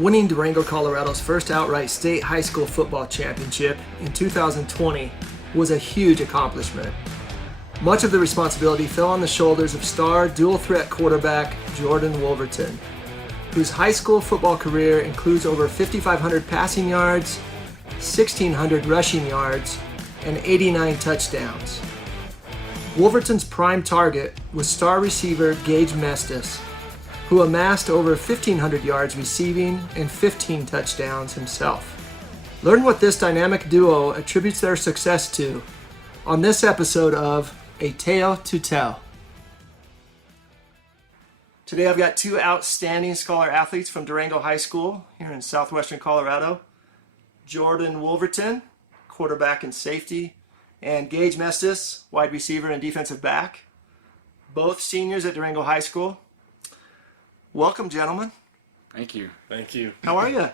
Winning Durango, Colorado's first outright state high school football championship in 2020 was a huge accomplishment. Much of the responsibility fell on the shoulders of star dual-threat quarterback Jordan Woolverton, whose high school football career includes over 5,500 passing yards, 1,600 rushing yards, and 89 touchdowns. Woolverton's prime target was star receiver Gage Mestas, who amassed over 1,500 yards receiving and 15 touchdowns himself. Learn what this dynamic duo attributes their success to on this episode of A Tale to Tell. Today I've got two outstanding scholar athletes from Durango High School here in southwestern Colorado. Jordan Woolverton, quarterback and safety, and Gage Mestas, wide receiver and defensive back. Both seniors at Durango High School. Welcome, gentlemen. Thank you. Thank you. How are you?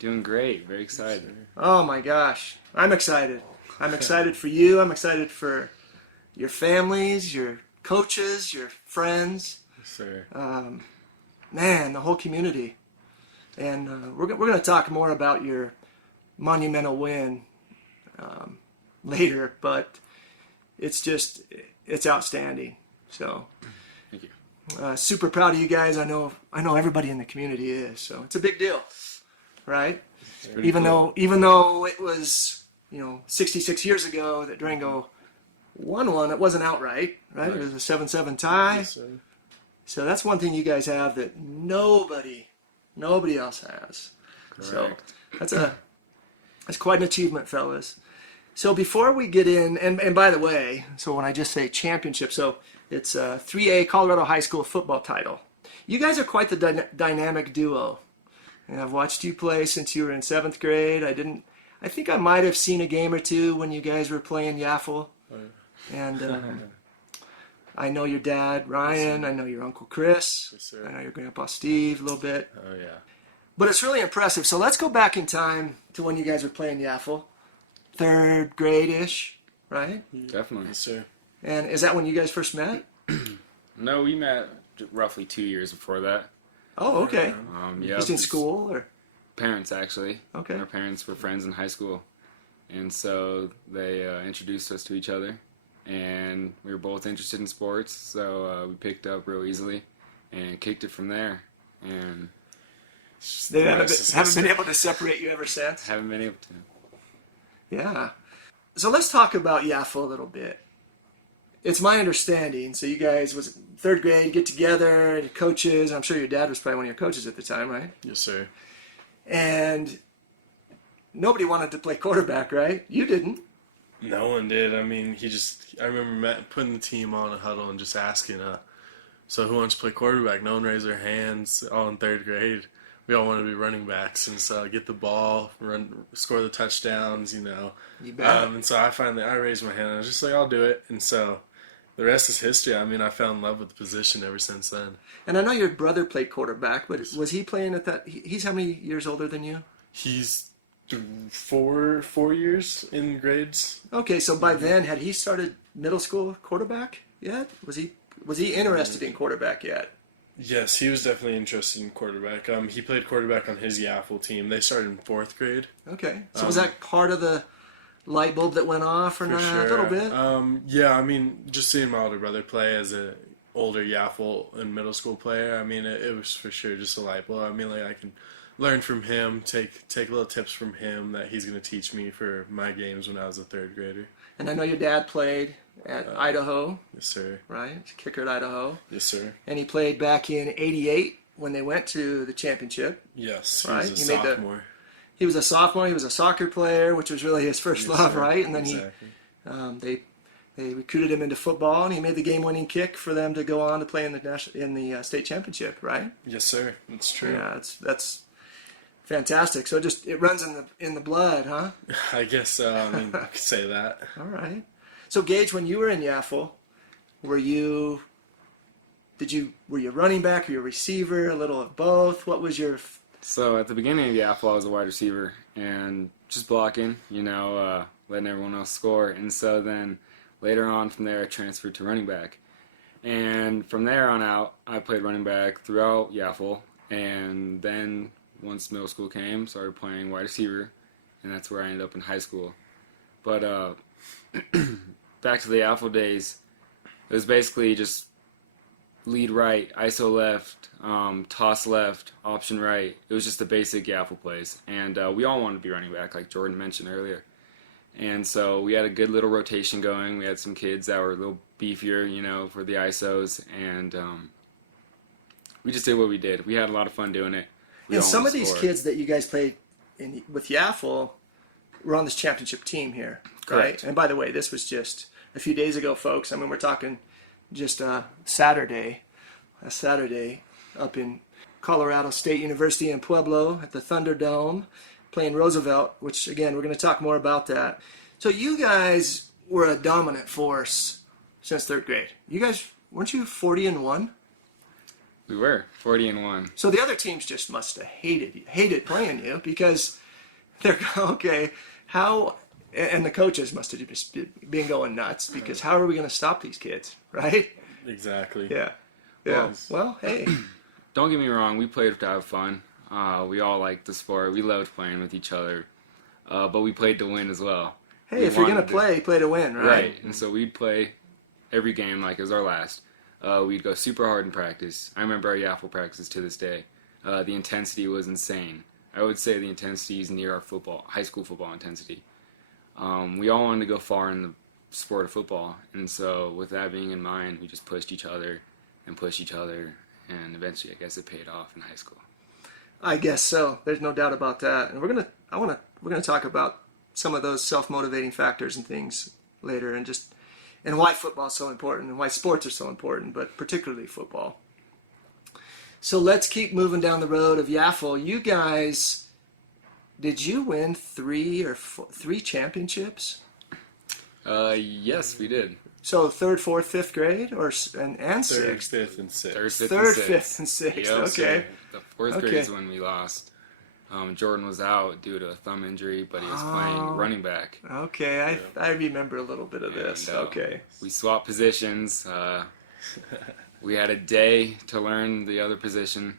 Doing great. Very excited. Oh my gosh. I'm excited. I'm excited for you. I'm excited for your families, your coaches, your friends. Yes, sir. Man, the whole community. And we're going to talk more about your monumental win later, but it's outstanding. So Thank you. super proud of you guys. I know everybody in the community is. So it's a big deal, right? Even though it was 66 years ago that Durango won one, it wasn't outright, right? It was a 7-7 tie. Yes, sir. So that's one thing you guys have that nobody else has. Correct. So that's quite an achievement, fellas. So before we get in, and by the way, so when I just say championship, so it's a 3A Colorado High School football title. You guys are quite the dynamic duo. And I've watched you play since you were in 7th grade. I think I might have seen a game or two when you guys were playing Yaffle. And I know your dad, Ryan. I know your Uncle Chris. Yes, sir. I know your Grandpa Steve a little bit. Oh, yeah. But it's really impressive. So let's go back in time to when you guys were playing Yaffle. 3rd grade-ish, right? Definitely. Yes, sir. And is that when you guys first met? No, we met roughly 2 years before that. Oh, okay. Yeah, Just in school, or? Parents, actually. Okay. Our parents were friends in high school. And so they introduced us to each other. And we were both interested in sports, so we picked up real easily and kicked it from there. And They haven't been able to separate you ever since? haven't been able to. Yeah. So let's talk about Yaffle a little bit. It's my understanding, so you guys was 3rd grade, get together, and coaches. I'm sure your dad was probably one of your coaches at the time, right? Yes, sir. And nobody wanted to play quarterback, right? You didn't. No one did. I mean, I remember putting the team on a huddle and just asking, so who wants to play quarterback? No one raised their hands, all in 3rd grade. We all wanted to be running backs and so get the ball, score the touchdowns, You bet. and so I raised my hand and I was just like, I'll do it. And so the rest is history. I mean, I fell in love with the position ever since then. And I know your brother played quarterback, but was he playing at that? He's how many years older than you? He's 4 years in grades. Okay, so by then, had he started middle school quarterback yet? Was he interested in quarterback yet? Yes, he was definitely interested in quarterback. He played quarterback on his Yaffle team. They started in 4th grade. Okay, so was that part of the light bulb that went off or For not? sure. A little bit? Yeah, I mean, just seeing my older brother play as a older Yaffle and middle school player, I mean, it was for sure just a light bulb. I mean, like, I can learn from him, take little tips from him that he's going to teach me for my games when I was a 3rd grader. And I know your dad played at Idaho, Yes, sir. right? Kicker at Idaho. Yes, sir. And he played back in '88 when they went to the championship. Yes, Right, he was he a made the- sophomore. He was a sophomore. He was a soccer player, which was really his first Yes, love, sir. right? And then Exactly. they recruited him into football, and he made the game-winning kick for them to go on to play in the state championship, right? Yes, sir. That's true. Yeah, that's fantastic. So it runs in the blood, huh? I guess so. I mean, you could say that. All right. So Gage, when you were in Yaffle, were you running back? Were you a receiver? A little of both? What was your? So at the beginning of Yaffle, I was a wide receiver and just blocking, letting everyone else score. And so then later on from there, I transferred to running back. And from there on out, I played running back throughout Yaffle. And then once middle school came, started playing wide receiver, and that's where I ended up in high school. But back to the AFL days, it was basically just lead right, ISO left, toss left, option right. It was just the basic AFL plays. And we all wanted to be running back, like Jordan mentioned earlier. And so we had a good little rotation going. We had some kids that were a little beefier, you know, for the ISOs. And we just did what we did. We had a lot of fun doing it. And some of these kids that you guys played with Yaffle were on this championship team here, right? Correct. And by the way, this was just a few days ago, folks. I mean, we're talking just a Saturday up in Colorado State University in Pueblo at the Thunderdome, playing Roosevelt, which, again, we're going to talk more about that. So you guys were a dominant force since third grade. You guys, weren't you 40-1? We were 40-1. So the other teams just must have hated playing you because they're okay. How and the coaches must have just been going nuts because how are we going to stop these kids, right? Exactly. Yeah. Well, hey. Don't get me wrong. We played to have fun. We all liked the sport. We loved playing with each other, but we played to win as well. Hey, if you're going to play to win, right? Right. And so we'd play every game like it was our last. We'd go super hard in practice. I remember our Yaffle practices to this day. The intensity was insane. I would say the intensity is near our high school football intensity. We all wanted to go far in the sport of football, and so with that being in mind, we just pushed each other, and eventually, I guess it paid off in high school. I guess so. There's no doubt about that. And we're gonna talk about some of those self-motivating factors and things later, and why football is so important and why sports are so important, but particularly football. So let's keep moving down the road of Yaffle. You guys, did you win three championships? Yes, we did. So third, fourth, fifth grade, and Third, sixth? fifth, and sixth. Third, Fifth, and sixth. Yep, Okay. So the fourth grade is when we lost. Jordan was out due to a thumb injury, but he was playing running back. Okay, I remember a little bit of this. Okay. We swapped positions. We had a day to learn the other position.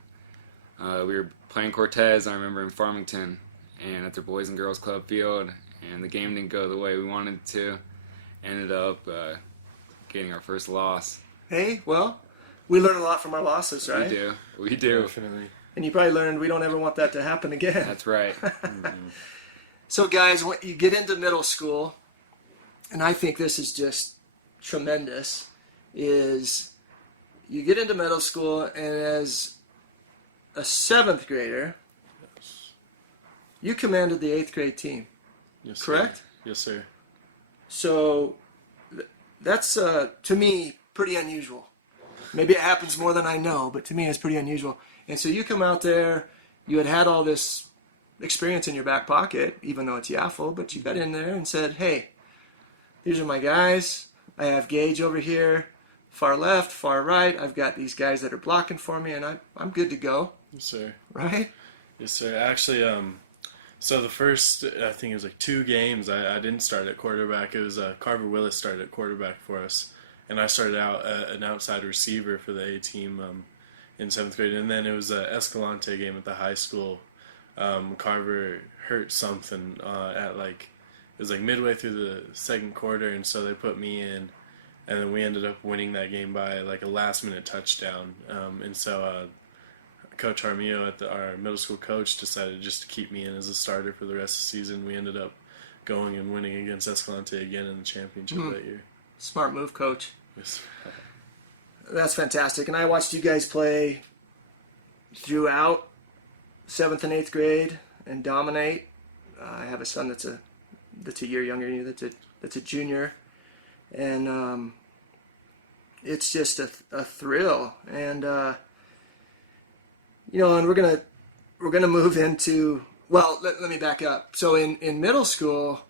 We were playing Cortez, I remember, in Farmington, and at their Boys and Girls Club field, and the game didn't go the way we wanted it to. Ended up getting our first loss. Hey, well, we learn a lot from our losses, right? We do. Definitely. And you probably learned we don't ever want that to happen again. That's right. So, guys, when you get into middle school, and I think this is just tremendous, is you get into middle school, and as a seventh grader, you commanded the eighth grade team. Yes, correct? Sir. Yes, sir. So that's, to me, pretty unusual. Maybe it happens more than I know, but to me it's pretty unusual. And so you come out there, you had all this experience in your back pocket, even though it's Yaffle, but you got in there and said, hey, these are my guys. I have Gage over here, far left, far right. I've got these guys that are blocking for me, and I'm good to go. Yes, sir. Right? Yes, sir. Actually, so the first, I think it was like 2 games, I didn't start at quarterback. It was Carver Willis started at quarterback for us. And I started out an outside receiver for the A team in 7th grade. And then it was an Escalante game at the high school. Carver hurt something it was like midway through the second quarter. And so they put me in. And then we ended up winning that game by like a last minute touchdown. And so Coach Armillo, our middle school coach, decided just to keep me in as a starter for the rest of the season. We ended up going and winning against Escalante again in the championship that year. Smart move, Coach. Yes. That's fantastic. And I watched you guys play throughout 7th and 8th grade and dominate. I have a son that's a year younger than you, that's a junior. And it's just a thrill. And and we're gonna move into, well, let me back up. So in middle school,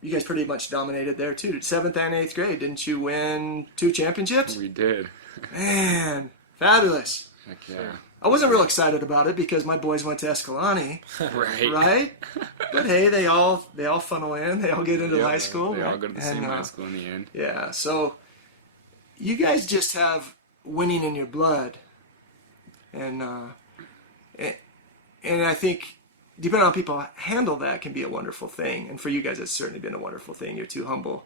you guys pretty much dominated there too. 7th and 8th grade, didn't you win 2 championships? We did. Man, fabulous. Heck yeah. I wasn't real excited about it because my boys went to Escalante, right? But hey, they all funnel in. They all get into high school. They right? all go to the same high school in the end. Yeah, so you guys just have winning in your blood. And and I think depending on how people handle that can be a wonderful thing. And for you guys, it's certainly been a wonderful thing. You're two humble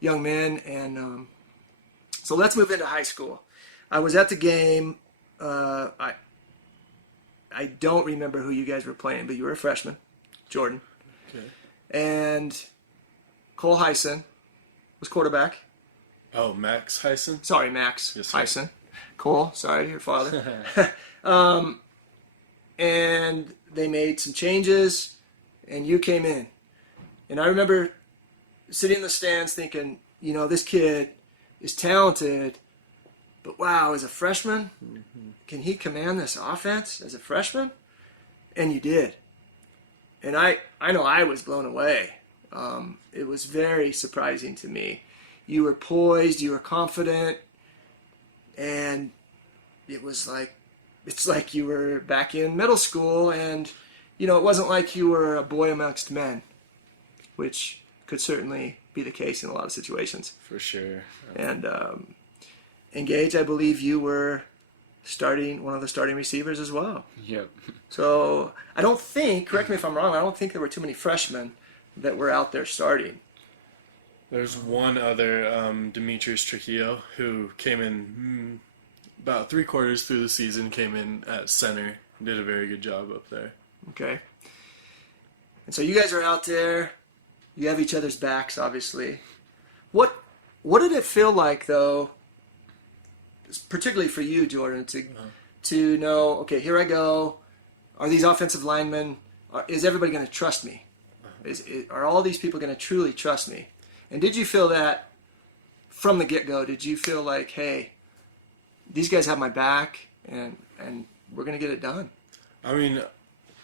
young men. And so let's move into high school. I was at the game. I don't remember who you guys were playing, but you were a freshman, Jordan. Okay. And Cole Hyson was quarterback. Oh, Max Hyson? Sorry, Max Yes, sir. Hyson. Cole, sorry, your father. And they made some changes, and you came in. And I remember sitting in the stands thinking, you know, this kid is talented, but wow, as a freshman, can he command this offense as a freshman? And you did. And I know I was blown away. It was very surprising to me. You were poised, you were confident, and it's like you were back in middle school, and you know, it wasn't like you were a boy amongst men, which could certainly be the case in a lot of situations. For sure. And Gage, I believe you were one of the starting receivers as well. Yep. So I don't think, correct me if I'm wrong, I don't think there were too many freshmen that were out there starting. There's one other, Demetrius Trujillo, who came in about 3/4 through the season, came in at center, did a very good job up there. Okay. And so you guys are out there. You have each other's backs, obviously. What did it feel like, though, particularly for you, Jordan, to know, okay, here I go. Are these offensive linemen, is everybody going to trust me? Are all these people going to truly trust me? And did you feel that from the get-go? Did you feel like, hey, these guys have my back, and we're going to get it done? I mean,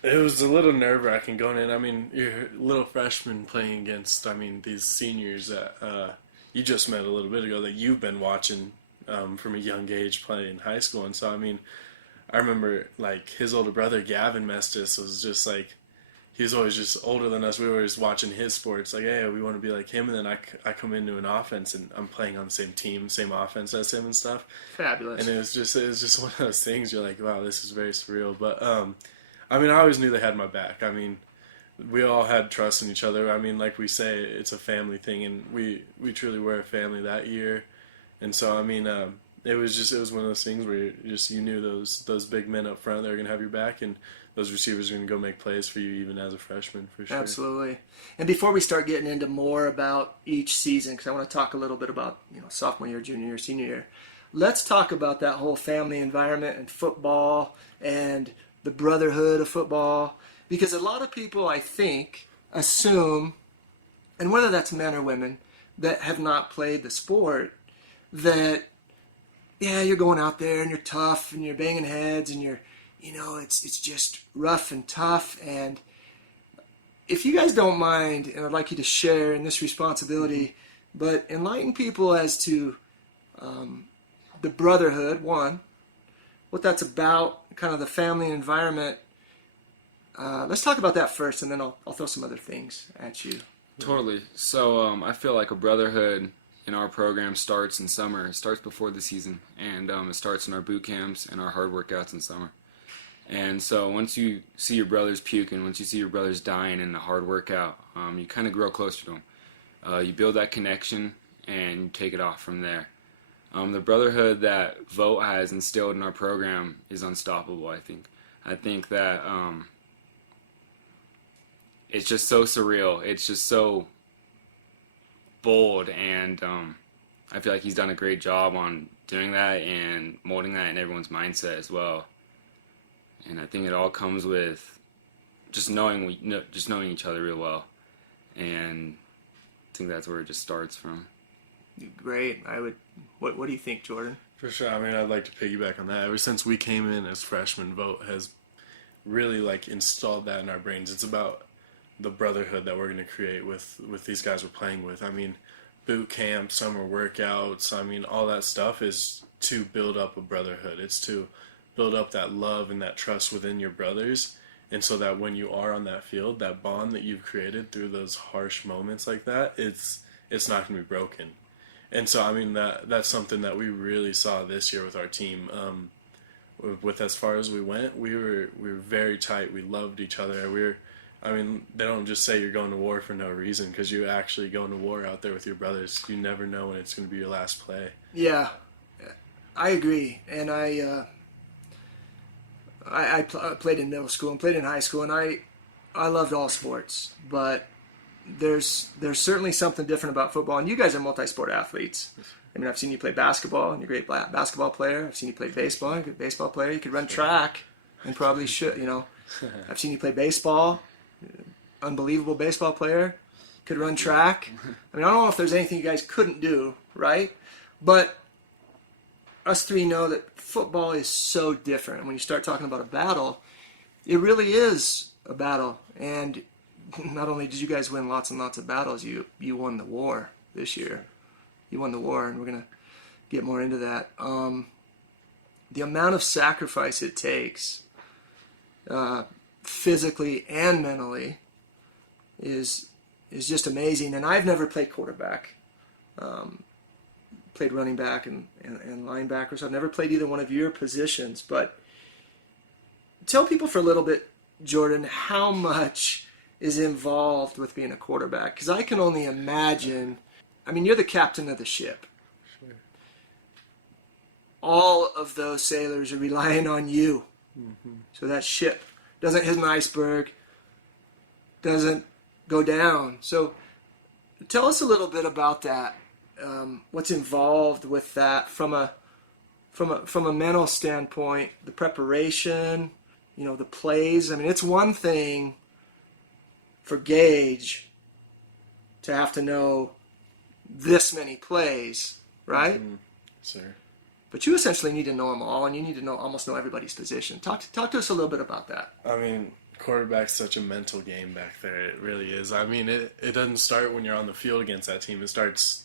it was a little nerve-wracking going in. I mean, you're a little freshman playing against, these seniors that you just met a little bit ago that you've been watching from a young age playing in high school. And so, I remember, his older brother, Gage Mestas, was just he was always just older than us. We were just watching his sports, hey, we want to be like him. And then I come into an offense, and I'm playing on the same team, same offense as him and stuff. Fabulous. And it was just one of those things. You're like, wow, this is very surreal. But I always knew they had my back. We all had trust in each other. Like we say, it's a family thing, and we truly were a family that year. And so it was one of those things where you knew those big men up front, they were gonna have your back, and those receivers are gonna go make plays for you even as a freshman, for sure. Absolutely. And before we start getting into more about each season, because I want to talk a little bit about sophomore year, junior year, senior year, let's talk about that whole family environment and football and the brotherhood of football, because a lot of people, I think, assume, and whether that's men or women that have not played the sport, that you're going out there and you're tough and you're banging heads and it's just rough and tough. And if you guys don't mind, and I'd like you to share in this responsibility, but enlighten people as to the brotherhood, one, what that's about, kind of the family environment. Let's talk about that first, and then I'll throw some other things at you. Totally. So I feel like a brotherhood in our program starts in summer. It starts before the season, and it starts in our boot camps and our hard workouts in summer. And so once you see your brothers puking, once you see your brothers dying in the hard workout, you kind of grow closer to them. You build that connection, and you take it off from there. The brotherhood that Vogt has instilled in our program is unstoppable, I think. I think that it's just so surreal. It's just so bold, and I feel like he's done a great job on doing that and molding that in everyone's mindset as well. And I think it all comes with just knowing each other real well, and I think that's where it just starts from. Great. What do you think, Jordan? For sure. I'd like to piggyback on that. Ever since we came in as freshmen, Vogt has really installed that in our brains. It's about the brotherhood that we're going to create with these guys we're playing with. Boot camp, summer workouts, all that stuff is to build up a brotherhood. It's to build up that love and that trust within your brothers, and so that when you are on that field, that bond that you've created through those harsh moments like that, it's not going to be broken. And so that's something that we really saw this year with our team. with as far as we went, we were very tight. We loved each other. I mean, they don't just say you're going to war for no reason, because you're actually going to war out there with your brothers. You never know when it's going to be your last play. Yeah, I agree. And I played in middle school and played in high school, and I loved all sports, but there's certainly something different about football. And you guys are multi-sport athletes. I mean, I've seen you play basketball, and you're a great basketball player. I've seen you play baseball, you're a good baseball player. You could run track, and probably should, I've seen you play baseball, unbelievable baseball player, could run track. I mean, I don't know if there's anything you guys couldn't do, right? But us three know that football is so different. And when you start talking about a battle, it really is a battle. And not only did you guys win lots and lots of battles, you won the war this year. You won the war, and we're going to get more into that. The amount of sacrifice it takes, physically and mentally, is just amazing. And I've never played quarterback. Played running back and linebacker, so I've never played either one of your positions. But tell people for a little bit, Jordan, how much is involved with being a quarterback? Because I can only imagine. I mean, you're the captain of the ship. Sure. All of those sailors are relying on you. Mm-hmm. So that ship doesn't hit an iceberg, doesn't go down. So tell us a little bit about that. What's involved with that from a mental standpoint, the preparation, the plays. I mean, it's one thing for Gage to have to know this many plays, right? Mm-hmm. Sir. But you essentially need to know them all, and you need to almost know everybody's position. Talk to us a little bit about that. I mean, quarterback's such a mental game back there. It really is. I mean, it doesn't start when you're on the field against that team. It starts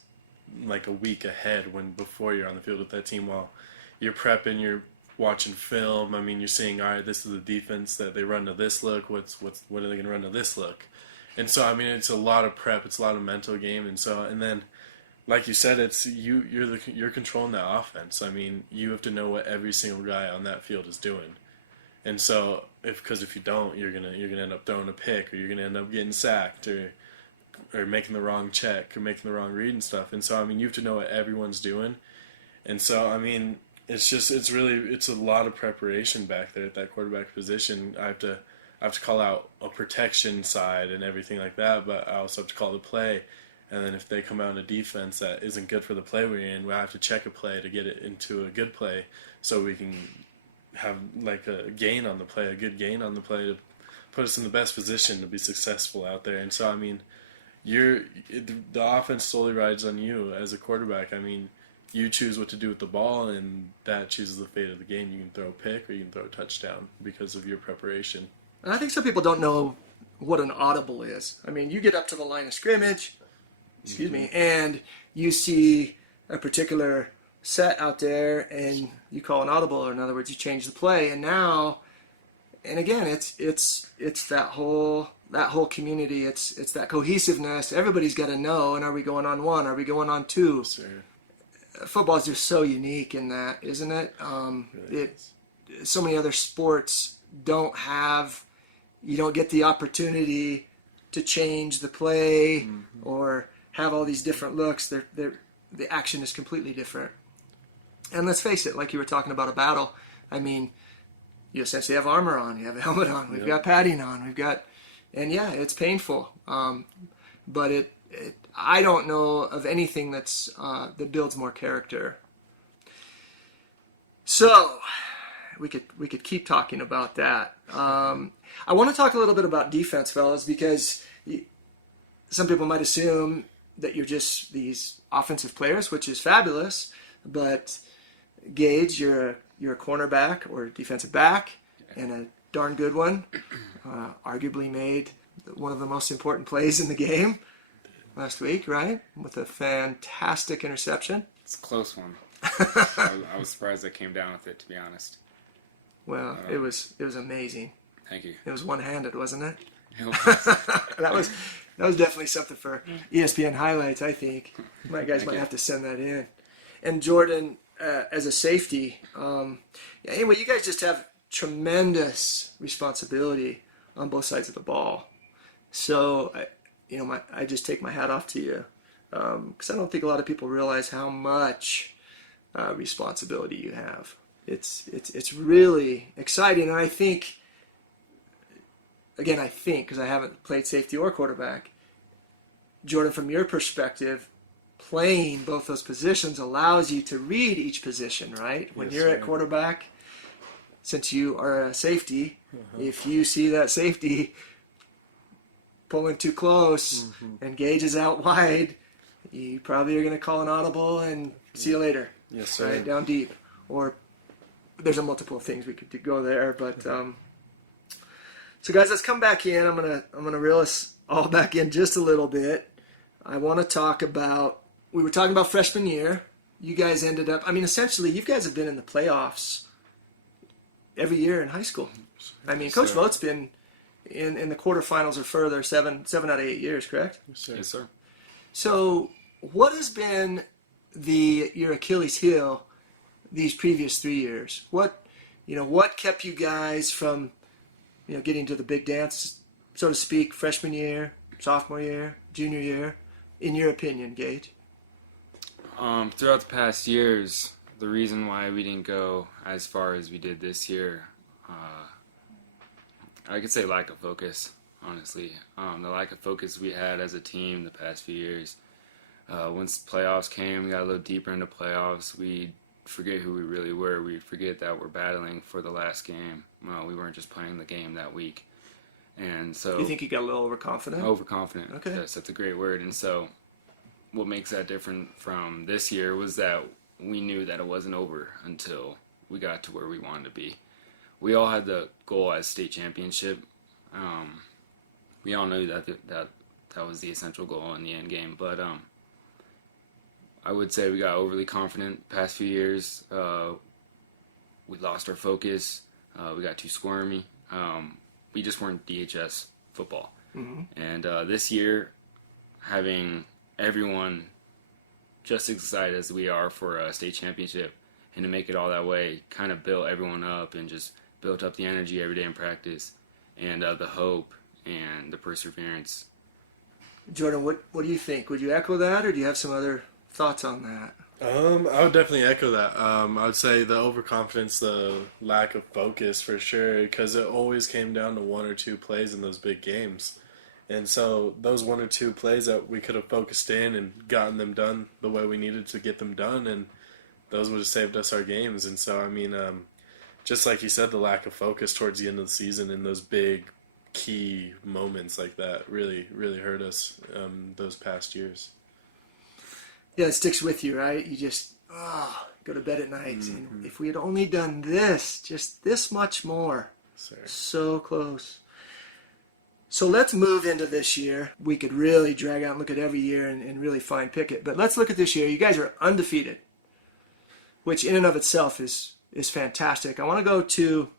like a week ahead before you're on the field with that team. While you're prepping, you're watching film. I mean, you're seeing, all right, this is the defense that they run to this look. What are they going to run to this look? And so, I mean, it's a lot of prep. It's a lot of mental game. And then, like you said, it's you're controlling that offense. I mean, you have to know what every single guy on that field is doing. And so, if you don't, you're gonna end up throwing a pick, or you're gonna end up getting sacked, or making the wrong check, or making the wrong read and stuff. And so, I mean, you have to know what everyone's doing. And so, I mean, it's a lot of preparation back there at that quarterback position. I have to call out a protection side and everything like that, but I also have to call the play. And then if they come out in a defense that isn't good for the play we're in, we have to check a play to get it into a good play, so we can have like a good gain on the play to put us in the best position to be successful out there. And so, I mean, the offense solely rides on you as a quarterback. I mean, you choose what to do with the ball, and that chooses the fate of the game. You can throw a pick or you can throw a touchdown because of your preparation. And I think some people don't know what an audible is. I mean, you get up to the line of scrimmage, and you see a particular set out there, and you call an audible, or in other words, you change the play. And now, and again, it's that whole community. It's that cohesiveness. Everybody's got to know. And are we going on one? Are we going on two? Sure. Football is just so unique in that, isn't it? So many other sports don't have. You don't get the opportunity to change the play or have all these different looks. The action is completely different. And let's face it, like you were talking about a battle, I mean, you essentially have armor on, you have a helmet on, we've got padding on, and yeah, it's painful. But I don't know of anything that builds more character. So, we could keep talking about that. I want to talk a little bit about defense, fellas, because some people might assume that you're just these offensive players, which is fabulous. But Gage, you're a cornerback or defensive back, and a darn good one. Arguably made one of the most important plays in the game last week, right? With a fantastic interception. It's a close one. I was surprised I came down with it, to be honest. Well, it was amazing. Thank you. It was one-handed, wasn't it? It was. that was definitely something for ESPN highlights, I think. My guys might have to send that in. And Jordan, as a safety. Anyway, you guys just have tremendous responsibility on both sides of the ball. So, I just take my hat off to you, because I don't think a lot of people realize how much responsibility you have. It's really exciting, and I think, because I haven't played safety or quarterback, Jordan, from your perspective, playing both those positions allows you to read each position, right? When you're at quarterback, since you are a safety, if you see that safety pulling too close and Gage is out wide, you probably are going to call an audible and see you later. Yes, sir. Right, down deep. Or there's a multiple things we could go there, but so guys, let's come back in. I'm gonna reel us all back in just a little bit. I want to talk about, we were talking about freshman year. You guys ended up, essentially, you guys have been in the playoffs every year in high school. Coach Vote's been in the quarterfinals or further 7 out of 8 years, correct? Yes, sir. So what has been your Achilles heel these previous 3 years? What kept you guys from getting to the big dance, so to speak, freshman year, sophomore year, junior year, in your opinion, Gage? Throughout the past years, the reason why we didn't go as far as we did this year, I could say lack of focus, honestly. The lack of focus we had as a team the past few years. Once the playoffs came, we got a little deeper into playoffs, we forget who we really were. We forget that we're battling for the last game. We weren't just playing the game that week. And so, you think you got a little overconfident? Overconfident. Okay. Yes, that's a great word. And so what makes that different from this year was that we knew that it wasn't over until we got to where we wanted to be. We all had the goal as state championship. We all knew that was the essential goal in the end game. But I would say we got overly confident the past few years. We lost our focus. We got too squirmy. We just weren't DHS football. And this year, having everyone just as excited as we are for a state championship and to make it all that way, kind of built everyone up and just built up the energy every day in practice and the hope and the perseverance. Jordan, what do you think? Would you echo that, or do you have some other thoughts on that? I would definitely echo that. I would say the overconfidence, the lack of focus for sure, because it always came down to one or two plays in those big games. And so those one or two plays that we could have focused in and gotten them done the way we needed to get them done, and those would have saved us our games. And so, just like you said, the lack of focus towards the end of the season in those big key moments like that really, really hurt us those past years. Yeah, it sticks with you, right? You just go to bed at night saying, if we had only done this, just this much more. Sorry. So close. So let's move into this year. We could really drag out and look at every year and really fine pick it. But let's look at this year. You guys are undefeated, which in and of itself is fantastic. I want to go to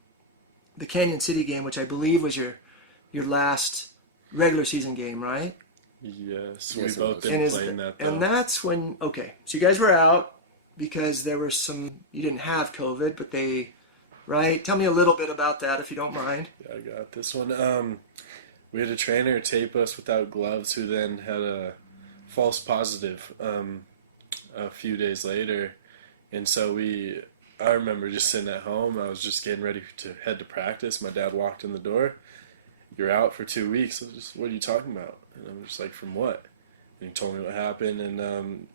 the Canyon City game, which I believe was your last regular season game, right? Yes, Yes, we both it didn't play in that, though. And that's when, okay, so you guys were out because there were you didn't have COVID, but right? Tell me a little bit about that, if you don't mind. Yeah, I got this one. We had a trainer tape us without gloves who then had a false positive a few days later. And so I remember just sitting at home. I was just getting ready to head to practice. My dad walked in the door. You're out for 2 weeks. I was just, what are you talking about? And I'm just like, from what? And he told me what happened, and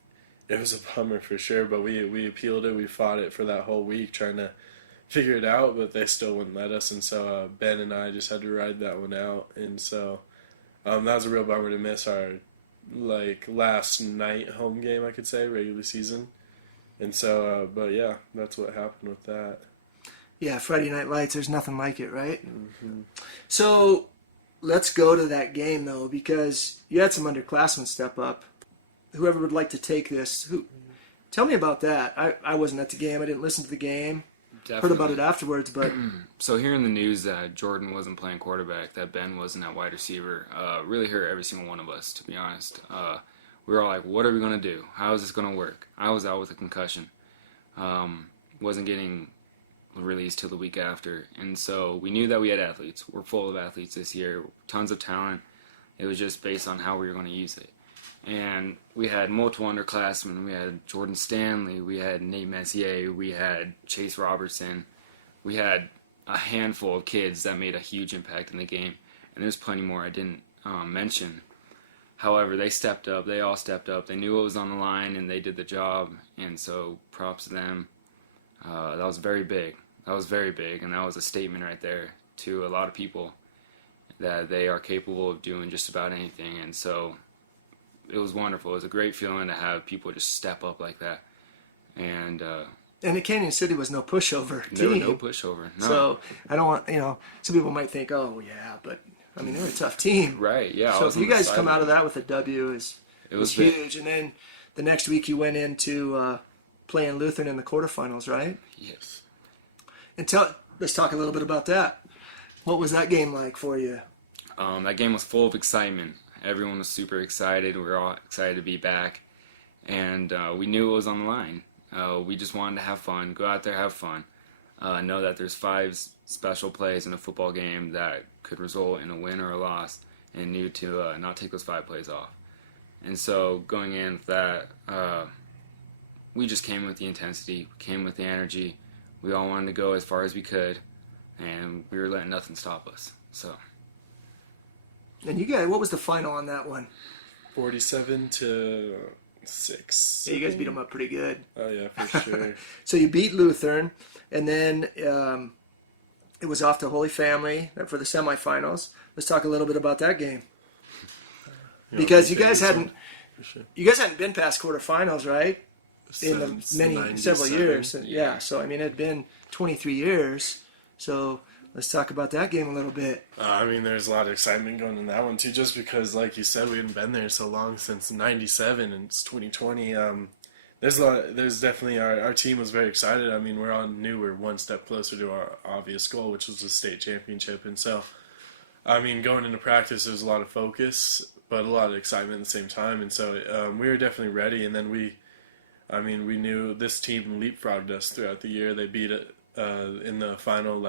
it was a bummer for sure, but we appealed it. We fought it for that whole week trying to figure it out, but they still wouldn't let us, and so Ben and I just had to ride that one out. And so that was a real bummer to miss our last night home game, I could say, regular season. And so, but yeah, that's what happened with that. Yeah, Friday Night Lights, there's nothing like it, right? So let's go to that game, though, because you had some underclassmen step up. Whoever would like to take this, tell me about that. I wasn't at the game. I didn't listen to the game. Definitely. Heard about it afterwards, but... So hearing the news that Jordan wasn't playing quarterback, that Ben wasn't at wide receiver, really hurt every single one of us, to be honest. We were all like, what are we going to do? How is this going to work? I was out with a concussion. wasn't getting released till the week after. And so we knew that we had athletes. We're full of athletes this year, tons of talent. It was just based on how we were going to use it. And we had multiple underclassmen. We had Jordan Stanley. We had Nate Messier. We had Chase Robertson. We had a handful of kids that made a huge impact in the game. And there's plenty more I didn't mention. However, they stepped up. They all stepped up. They knew what was on the line, and they did the job. And so props to them. That was very big. That was very big, and that was a statement right there to a lot of people that they are capable of doing just about anything. And so it was wonderful. It was a great feeling to have people just step up like that. And the Canyon City was no pushover team. there was no pushover. No. So I don't want, some people might think, oh, yeah, but, I mean, they were a tough team. Right, yeah. So if you guys come out of that with a W, it was huge. Big. And then the next week you went into playing Lutheran in the quarterfinals, right? Yes. And let's talk a little bit about that. What was that game like for you? That game was full of excitement. Everyone was super excited. We were all excited to be back. And we knew it was on the line. We just wanted to have fun, go out there, have fun. Know that there's 5 special plays in a football game that could result in a win or a loss, and knew to not take those 5 plays off. And so going in with that, we just came with the intensity, came with the energy. We all wanted to go as far as we could, and we were letting nothing stop us. So. And you guys, what was the final on that one? 47-6. Yeah, you guys beat them up pretty good. Oh yeah, for sure. So you beat Lutheran, and then it was off to Holy Family for the semifinals. Let's talk a little bit about that game, because you guys hadn't been past quarterfinals, right? In several years. Yeah. So I mean, it had been 23 years. So let's talk about that game a little bit. I mean, there's a lot of excitement going in that one too, just because, like you said, we hadn't been there so long since '97, and it's 2020. There's definitely our team was very excited. I mean, knew we're one step closer to our obvious goal, which was the state championship. And so, I mean, going into practice, there was a lot of focus, but a lot of excitement at the same time. And so we were definitely ready. And then we knew this team leapfrogged us throughout the year. They beat it in the final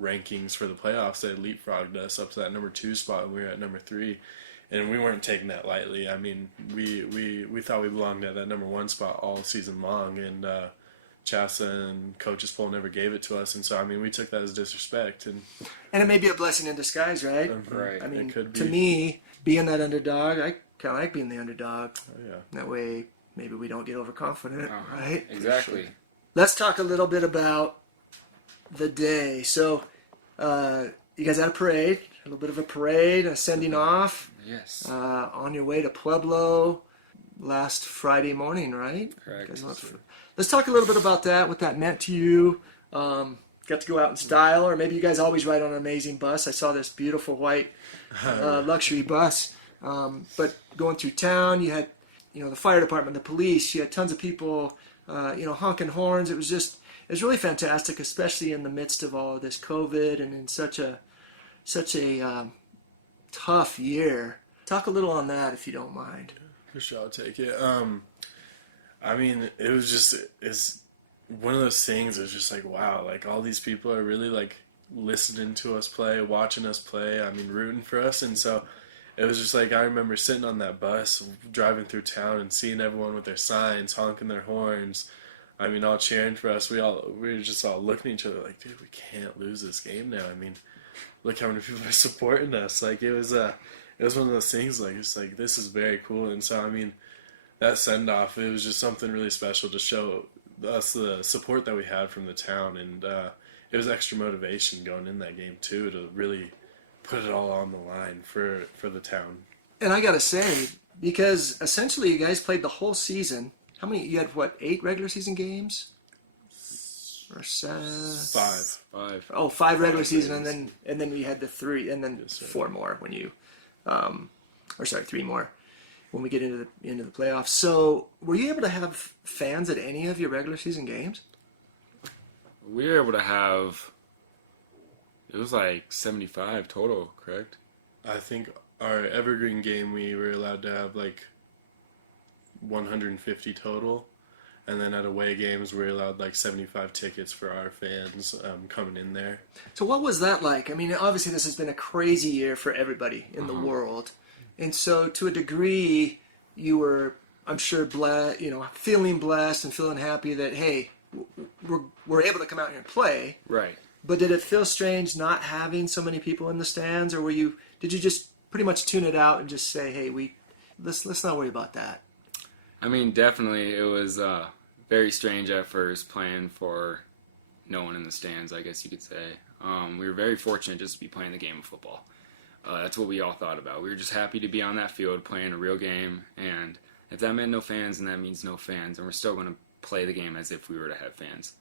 rankings for the playoffs. They leapfrogged us up to that number 2 spot, and we were at number 3. And we weren't taking that lightly. I mean, we thought we belonged at that number 1 spot all season long, and Chassa and Coach's poll never gave it to us. And so, I mean, we took that as disrespect. And it may be a blessing in disguise, right? Right. I mean, it could be. To me, being that underdog, I kind of like being the underdog. Oh, yeah. That way, maybe we don't get overconfident, right? Exactly. Let's talk a little bit about the day. So, you guys had a parade, a little bit of a parade, a sending off. Yes. On your way to Pueblo last Friday morning, right? Correct. Let's talk a little bit about that, what that meant to you. Got to go out in style, or maybe you guys always ride on an amazing bus. I saw this beautiful white luxury bus. But going through town, you had, the fire department, the police, you had tons of people, honking horns. It was really fantastic, especially in the midst of all of this COVID and in such a tough year. Talk a little on that, if you don't mind. For sure, I'll take it. I mean, it's one of those things. It's just like, wow, like all these people are really like listening to us play, watching us play. I mean, rooting for us. And so it was just like, I remember sitting on that bus, driving through town and seeing everyone with their signs, honking their horns. I mean, all cheering for us. We were just all looking at each other like, dude, we can't lose this game now. I mean, look how many people are supporting us. Like, it was one of those things, like, it's like, this is very cool. And so, I mean, that send-off, it was just something really special to show us the support that we had from the town. And it was extra motivation going in that game, too, to really put it all on the line for the town. And I got to say, because essentially you guys played the whole season. How many? You had, 8 regular season games? Or 5. Oh, 5 regular season, and then we had the 3, and then 4 more when you, 3 more when we get into the playoffs. So, were you able to have fans at any of your regular season games? We were able to have. It was like 75 total, correct? I think our Evergreen game, we were allowed to have like 150 total. And then at away games, we're allowed like 75 tickets for our fans coming in there. So what was that like? I mean, obviously this has been a crazy year for everybody in the world. And so to a degree, you were, I'm sure, feeling blessed and feeling happy that, hey, we're able to come out here and play. Right. But did it feel strange not having so many people in the stands, or did you just pretty much tune it out and just say, hey, let's not worry about that? I mean, definitely it was very strange at first playing for no one in the stands, I guess you could say. We were very fortunate just to be playing the game of football. That's what we all thought about. We were just happy to be on that field playing a real game, and if that meant no fans, then that means no fans, and we're still going to play the game as if we were to have fans.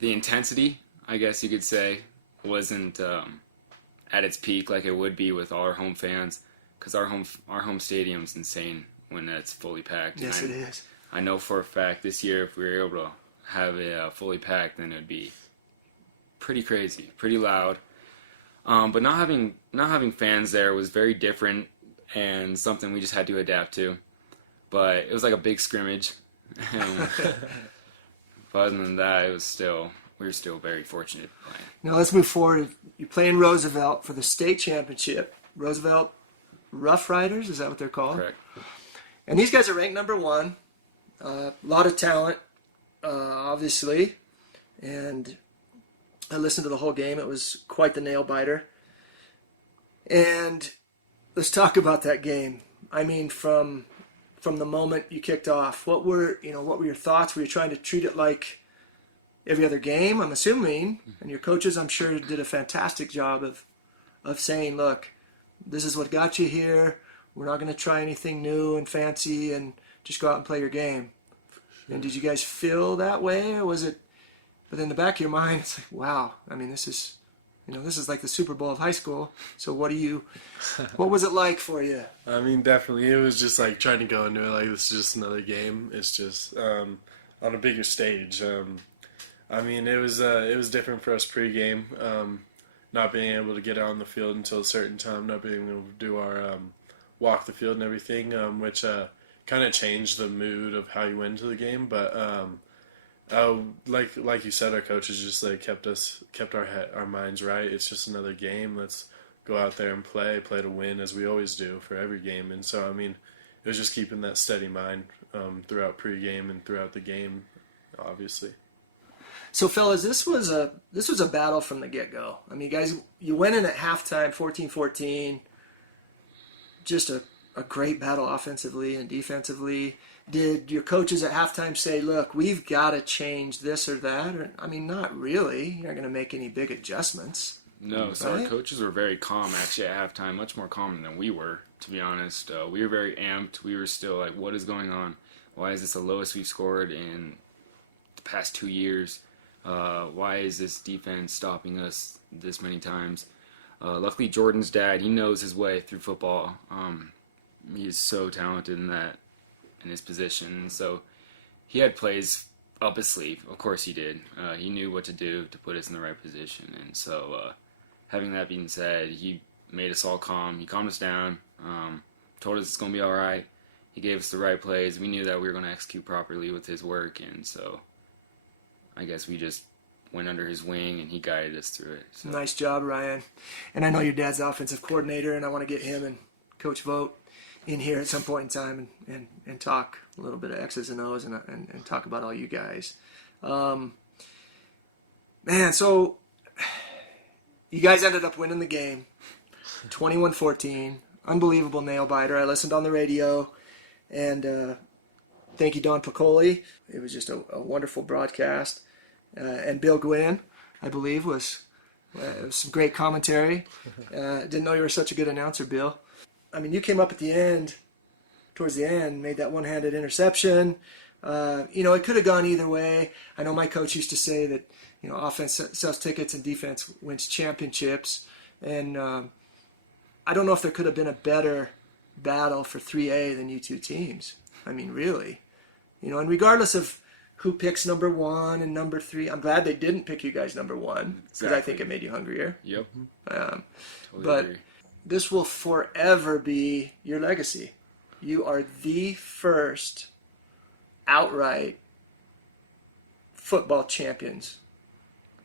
The intensity, I guess you could say, wasn't at its peak like it would be with all our home fans, because our home stadium's insane when it's fully packed. Yes, it is. I know for a fact this year, if we were able to have it fully packed, then it would be pretty crazy, pretty loud. But not having fans there was very different and something we just had to adapt to. But it was like a big scrimmage. But other than that, we were still very fortunate playing. Now let's move forward. You play in Roosevelt for the state championship. Roosevelt Rough Riders, is that what they're called? Correct. And these guys are ranked number 1. A lot of talent, obviously. And I listened to the whole game. It was quite the nail biter. And let's talk about that game. I mean, from the moment you kicked off, what were your thoughts? Were you trying to treat it like every other game, I'm assuming? And your coaches, I'm sure, did a fantastic job of saying, look, this is what got you here. We're not going to try anything new and fancy, and just go out and play your game. Sure. And did you guys feel that way, or was it? But in the back of your mind, it's like, wow. I mean, this is like the Super Bowl of high school. So what was it like for you? I mean, definitely, it was just like trying to go into it like this is just another game. It's just on a bigger stage. I mean, it was different for us pregame, not being able to get on the field until a certain time, not being able to do our walk the field and everything, which kind of changed the mood of how you went into the game. But like you said, our coaches just like kept our minds right. It's just another game. Let's go out there and play to win, as we always do for every game. And so, I mean, it was just keeping that steady mind throughout pregame and throughout the game, obviously. So, fellas, this was a battle from the get-go. I mean, guys, you went in at halftime 14-14. Just a great battle offensively and defensively. Did your coaches at halftime say, look, we've got to change this or that? Or, I mean, not really. You're not going to make any big adjustments. No, so our coaches were very calm, actually, at halftime, much more calm than we were, to be honest. We were very amped. We were still like, what is going on? Why is this the lowest we've scored in the past 2 years? Why is this defense stopping us this many times? Luckily, Jordan's dad, he knows his way through football. He's so talented in his position. So he had plays up his sleeve. Of course he did. He knew what to do to put us in the right position. And so having that being said, he made us all calm. He calmed us down, told us it's going to be all right. He gave us the right plays. We knew that we were going to execute properly with his work. And so I guess we just went under his wing, and he guided us through it. So. Nice job, Ryan. And I know your dad's the offensive coordinator, and I want to get him and Coach Vogt in here at some point in time and talk a little bit of X's and O's and talk about all you guys. Man, so you guys ended up winning the game, 21-14. Unbelievable nail-biter. I listened on the radio, and thank you, Don Piccoli. It was just a wonderful broadcast. And Bill Gwynn, I believe, was some great commentary. Didn't know you were such a good announcer, Bill. I mean, you came up at the end, towards the end, made that one-handed interception. It could have gone either way. I know my coach used to say that, offense sells tickets and defense wins championships. And I don't know if there could have been a better battle for 3A than you two teams. I mean, really. And regardless of who picks number 1 and number 3, I'm glad they didn't pick you guys number 1, because I think it made you hungrier. Yep. Totally but agree. This will forever be your legacy. You are the first outright football champions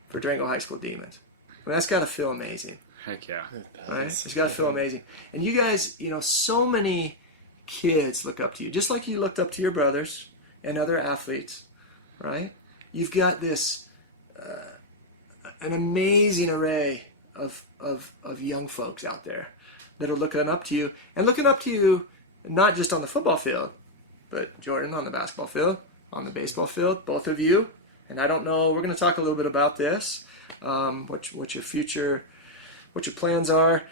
for Durango High School Demons. Well, that's got to feel amazing, Heck yeah. right? It's got to feel amazing. And you guys, so many kids look up to you, just like you looked up to your brothers and other athletes, right? You've got this an amazing array of young folks out there that are looking up to you, and looking up to you not just on the football field, but Jordan on the basketball field, on the baseball field, both of you. And I don't know, we're going to talk a little bit about this, what your future, what your plans are.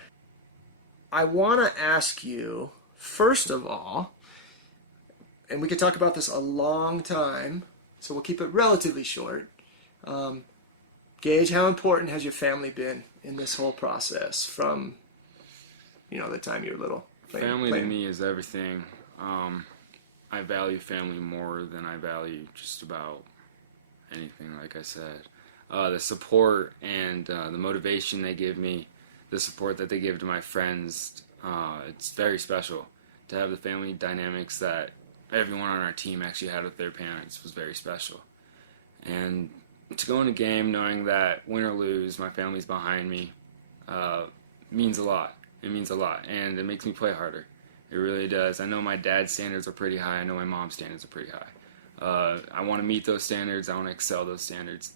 I want to ask you, first of all, and we could talk about this a long time, so we'll keep it relatively short. Gage, how important has your family been in this whole process from, the time you were little? Family to me is everything. I value family more than I value just about anything, like I said. The support and the motivation they give me, the support that they give to my friends, it's very special. To have the family dynamics that everyone on our team actually had with their parents was very special. And to go in a game knowing that win or lose, my family's behind me, means a lot. It means a lot, and it makes me play harder. It really does. I know my dad's standards are pretty high. I know my mom's standards are pretty high. I want to meet those standards. I want to excel those standards.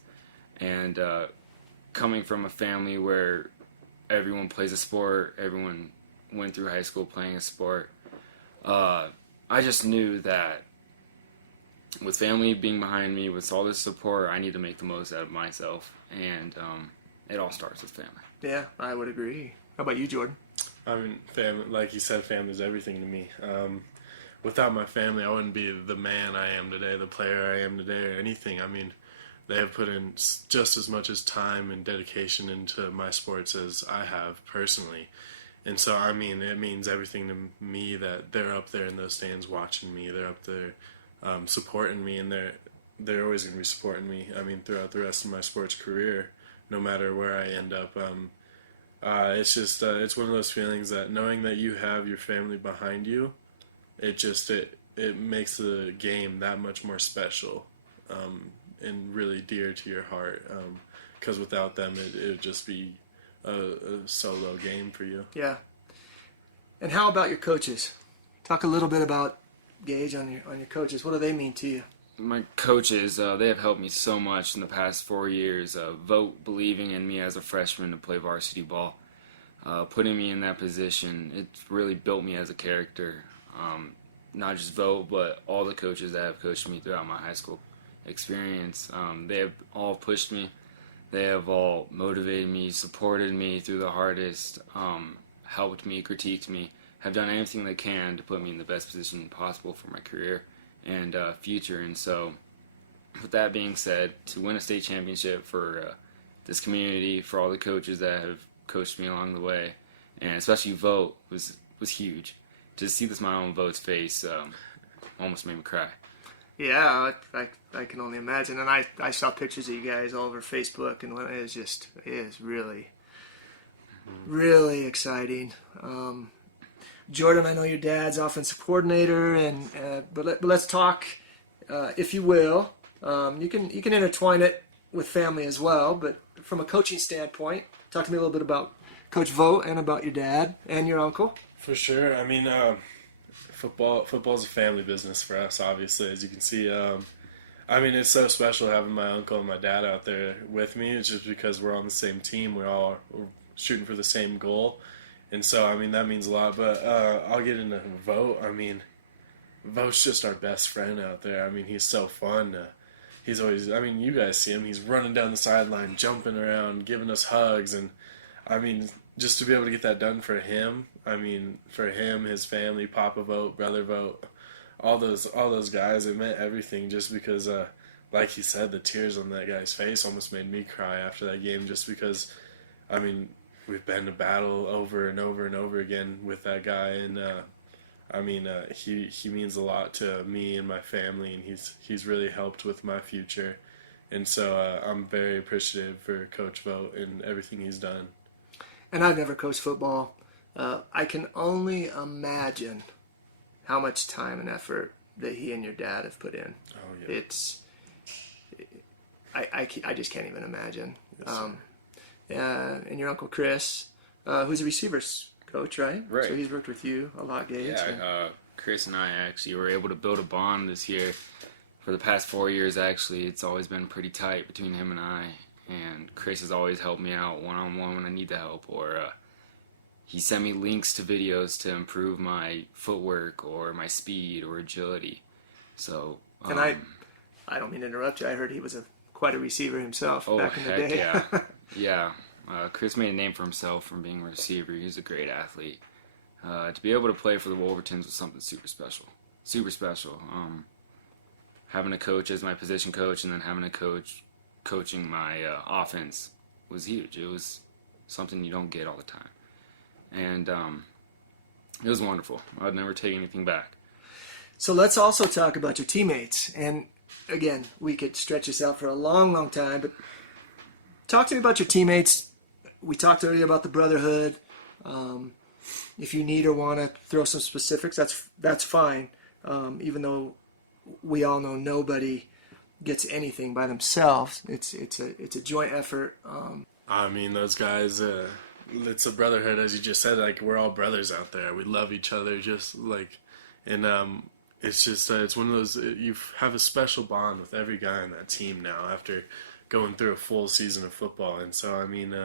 And coming from a family where everyone plays a sport, everyone went through high school playing a sport, I just knew that with family being behind me, with all this support, I need to make the most out of myself. And it all starts with family. Yeah, I would agree. How about you, Jordan? I mean, family, like you said, family is everything to me. Without my family, I wouldn't be the man I am today, the player I am today, or anything. I mean, they have put in just as much as time and dedication into my sports as I have personally. And so, I mean, it means everything to me that they're up there in those stands watching me. They're up there supporting me, and they're always going to be supporting me. I mean, throughout the rest of my sports career, no matter where I end up. It's just it's one of those feelings that knowing that you have your family behind you, it makes the game that much more special, and really dear to your heart. Because without them, it would just be a solo game for you. Yeah. And how about your coaches? Talk a little bit about Gage on your coaches. What do they mean to you? My coaches, they have helped me so much in the past 4 years. Vote believing in me as a freshman to play varsity ball. Putting me in that position, it's really built me as a character. Not just Vote, but all the coaches that have coached me throughout my high school experience. They have all pushed me. They have all motivated me, supported me through the hardest, helped me, critiqued me, have done anything they can to put me in the best position possible for my career and future. And so, with that being said, to win a state championship for this community, for all the coaches that have coached me along the way, and especially Vote was huge. To see the smile on Vote's face almost made me cry. Yeah, I can only imagine. And I saw pictures of you guys all over Facebook, and it is really, really exciting. Jordan, I know your dad's offensive coordinator, but let's talk, if you will. You can intertwine it with family as well, but from a coaching standpoint, talk to me a little bit about Coach Vote and about your dad and your uncle. For sure. I mean, football's a family business for us, obviously, as you can see. I mean, it's so special having my uncle and my dad out there with me. It's just because we're on the same team. We're shooting for the same goal. And so, I mean, that means a lot. But I'll get into Vote. I mean, Vote's just our best friend out there. I mean, he's so fun. He's always, I mean, you guys see him. He's running down the sideline, jumping around, giving us hugs. And, I mean, just to be able to get that done for him, I mean, for him, his family, Papa Vote, Brother Vote, all those guys, it meant everything just because, like he said, the tears on that guy's face almost made me cry after that game just because, I mean, we've been to battle over and over and over again with that guy, and I mean, he means a lot to me and my family, and he's really helped with my future, and so I'm very appreciative for Coach Vote and everything he's done. And I've never coached football. I can only imagine how much time and effort that he and your dad have put in. Oh yeah. It's I just can't even imagine. Yes, And your Uncle Chris, who's a receivers coach, right? Right. So he's worked with you a lot, Gage. Yeah, Chris and I actually were able to build a bond this year. For the past 4 years, actually, it's always been pretty tight between him and I. And Chris has always helped me out one-on-one when I need the help, or he sent me links to videos to improve my footwork or my speed or agility. So, And I don't mean to interrupt you. I heard he was quite a receiver himself back in the day. Yeah. Yeah. Chris made a name for himself from being a receiver. He's a great athlete. To be able to play for the Woolvertons was something super special. Super special. Having a coach as my position coach and then having a coach coaching my offense was huge. It was something you don't get all the time. And it was wonderful. I'd never take anything back. So let's also talk about your teammates. And again, we could stretch this out for a long, long time, but talk to me about your teammates. We talked earlier about the brotherhood. If you need or want to throw some specifics, that's fine. Even though we all know nobody gets anything by themselves, it's a joint effort. I mean, those guys. It's a brotherhood, as you just said. Like, we're all brothers out there. We love each other, just like, and it's just it's one of those. You have a special bond with every guy on that team now after going through a full season of football. And so, I mean,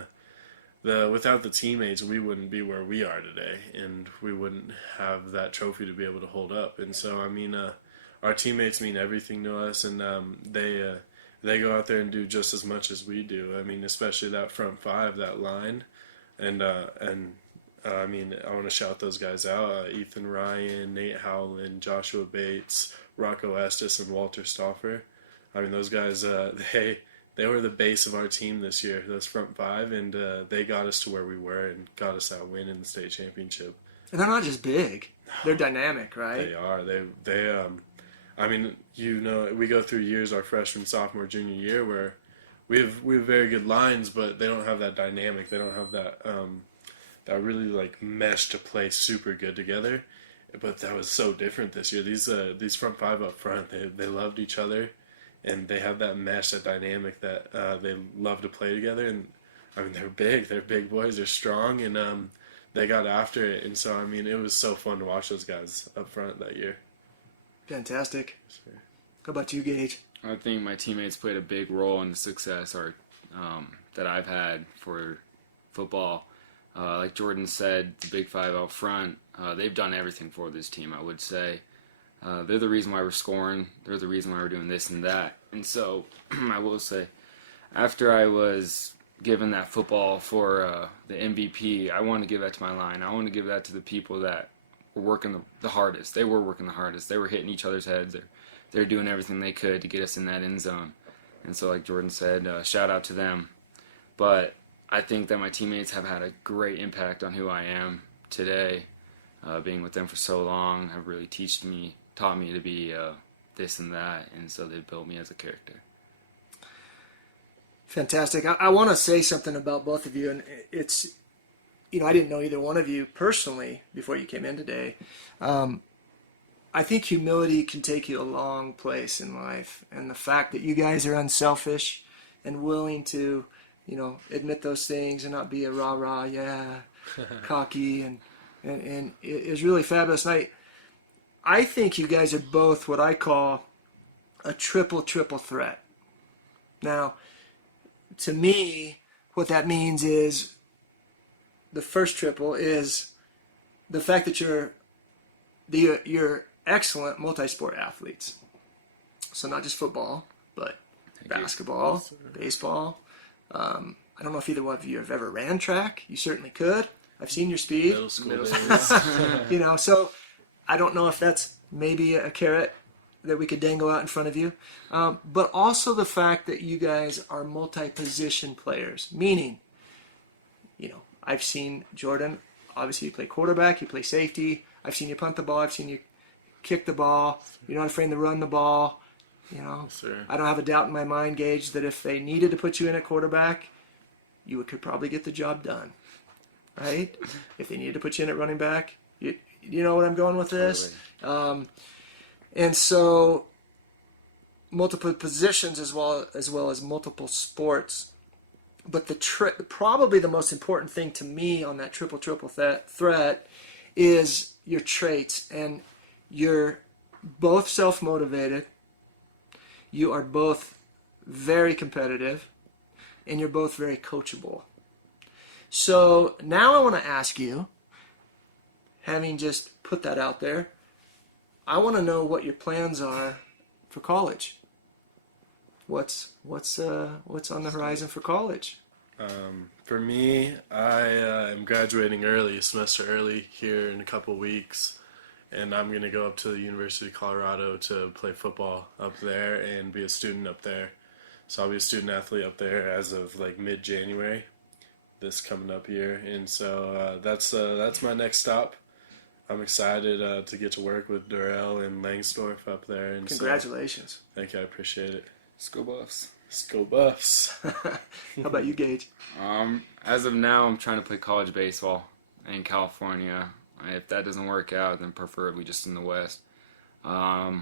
without the teammates, we wouldn't be where we are today, and we wouldn't have that trophy to be able to hold up. And so, I mean, our teammates mean everything to us, and they go out there and do just as much as we do. I mean, especially that front five, that line. And I mean, I want to shout those guys out: Ethan Ryan, Nate Howland, Joshua Bates, Rocco Estes, and Walter Stauffer. I mean, those guys, they were the base of our team this year. Those front five, and they got us to where we were and got us that win in the state championship. And they're not just big; they're dynamic, right? They are. They. I mean, we go through years, our freshman, sophomore, junior year, where we have very good lines, but they don't have that dynamic. They don't have that that really like mesh to play super good together. But that was so different this year. These front five up front, they loved each other, and they have that mesh, that dynamic that they love to play together. And I mean, they're big. They're big boys. They're strong, and they got after it. And so, I mean, it was so fun to watch those guys up front that year. Fantastic. Sure. How about you, Gage? I think my teammates played a big role in the success that I've had for football. Like Jordan said, the Big Five out front, they've done everything for this team, I would say. They're the reason why we're scoring. They're the reason why we're doing this and that. And so I will say, after I was given that football for the MVP, I wanted to give that to my line. I wanted to give that to the people that were working the hardest. They were working the hardest. They were hitting each other's heads. They're doing everything they could to get us in that end zone. And so, like Jordan said, shout out to them. But I think that my teammates have had a great impact on who I am today. Being with them for so long have really taught me to be this and that. And so they built me as a character. Fantastic. I want to say something about both of you. And it's, I didn't know either one of you personally before you came in today. I think humility can take you a long place in life, and the fact that you guys are unselfish and willing to, admit those things and not be a rah-rah, cocky, and it is really fabulous. And I think you guys are both what I call a triple threat. Now, to me, what that means is the first triple is the fact that you're excellent multisport athletes. So not just football, but basketball, baseball. I don't know if either one of you have ever ran track. You certainly could. I've seen your speed. Middle school days. So I don't know if that's maybe a carrot that we could dangle out in front of you. But also the fact that you guys are multi-position players, meaning, I've seen Jordan, obviously you play quarterback, you play safety. I've seen you punt the ball. I've seen you kick the ball. You're not afraid to run the ball. Sure. I don't have a doubt in my mind, Gage, that if they needed to put you in at quarterback, you could probably get the job done, right? If they needed to put you in at running back, you know what I'm going with this? Totally. And so multiple positions as well as multiple sports. But probably the most important thing to me on that triple threat is your traits. And you're both self-motivated, you are both very competitive, and you're both very coachable. So now I want to ask you, having just put that out there, I want to know what your plans are for college. What's on the horizon for college? For me, I am graduating early, a semester early here in a couple weeks, and I'm going to go up to the University of Colorado to play football up there and be a student up there. So I'll be a student athlete up there as of like mid-January this coming up year, and so that's my next stop. I'm excited to get to work with Durrell and Langsdorff up there. And congratulations. So, thank you, I appreciate it. School Buffs. School Buffs. How about you, Gage? As of now, I'm trying to play college baseball in California. If that doesn't work out, then preferably just in the West. I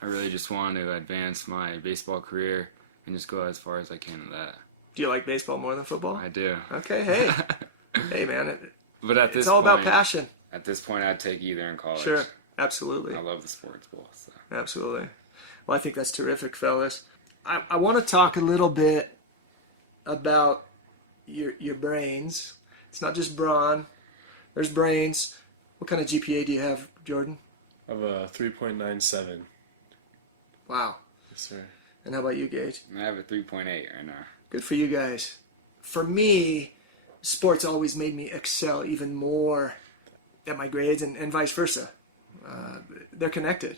really just want to advance my baseball career and just go as far as I can in that. Do you like baseball more than football? I do. Okay, hey. Hey, man. But at this it's all point, about passion. At this point, I'd take either in college. Sure, absolutely. I love the sports ball. So. Absolutely. Well, I think that's terrific, fellas. I want to talk a little bit about your brains. It's not just brawn. There's brains. What kind of GPA do you have, Jordan? I have a 3.97. Wow. Yes, sir. And how about you, Gage? I have a 3.8 right now. Good for you guys. For me, sports always made me excel even more at my grades and vice versa. They're connected,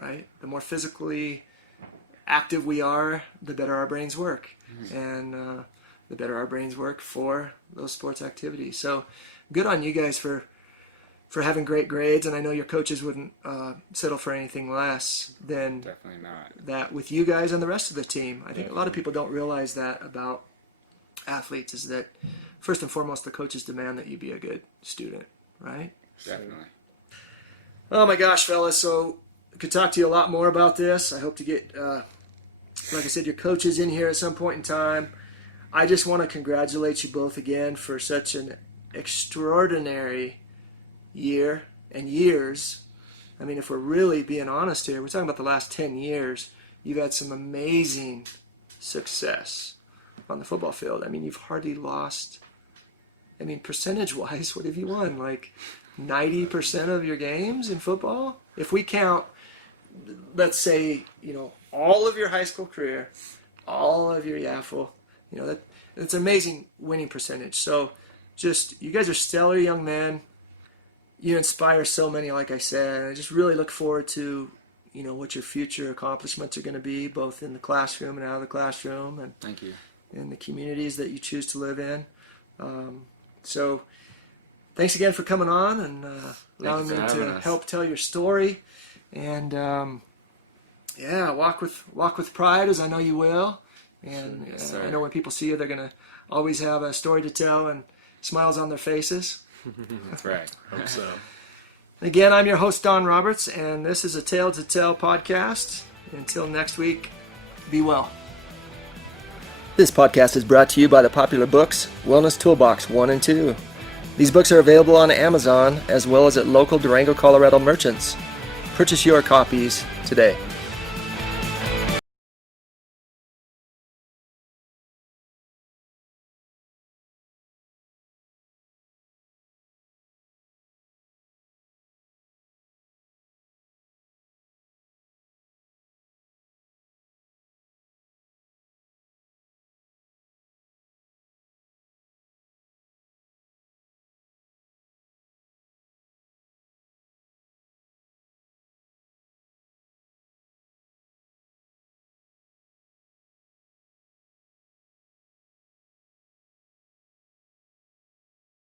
right? The more physically active we are, the better our brains work. Mm-hmm. And the better our brains work for those sports activities. So good on you guys for having great grades. And I know your coaches wouldn't settle for anything less than definitely not that with you guys and the rest of the team. I think a lot of people don't realize that about athletes, is that first and foremost, the coaches demand that you be a good student, right? Definitely. Oh my gosh, fellas. So I could talk to you a lot more about this. I hope to get, like I said, your coaches in here at some point in time. I just want to congratulate you both again for such an extraordinary year and years. I mean, if we're really being honest here, we're talking about the last 10 years. You've had some amazing success on the football field. I mean, you've hardly lost. I mean, percentage-wise, what have you won? Like 90% of your games in football? If we count, let's say, all of your high school career, all of your YAFL, that's an amazing winning percentage. So just, you guys are stellar young men. You inspire so many, like I said. I just really look forward to, what your future accomplishments are going to be, both in the classroom and out of the classroom, and thank you. In the communities that you choose to live in. So thanks again for coming on and allowing me to help tell your story. And walk with pride, as I know you will. And yes, I know when people see you, they're going to always have a story to tell and smiles on their faces. That's right. Hope so. Again, I'm your host, Don Roberts, and this is a Tale to Tell podcast. Until next week, be well. This podcast is brought to you by the popular books Wellness Toolbox 1 and 2. These books are available on Amazon as well as at local Durango, Colorado merchants. Purchase your copies today.